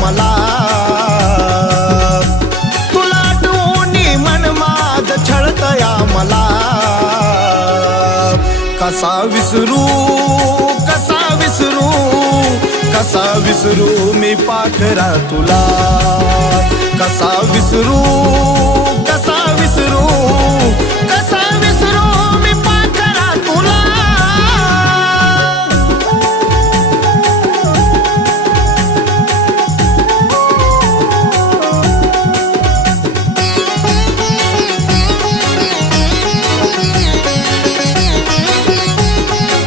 मला तुला आठवणी मन माझ छळतया मला कसा विसरू कसा विसरू कसा विसरू मी पाखरा तुला कसा विसरू कसा विसरू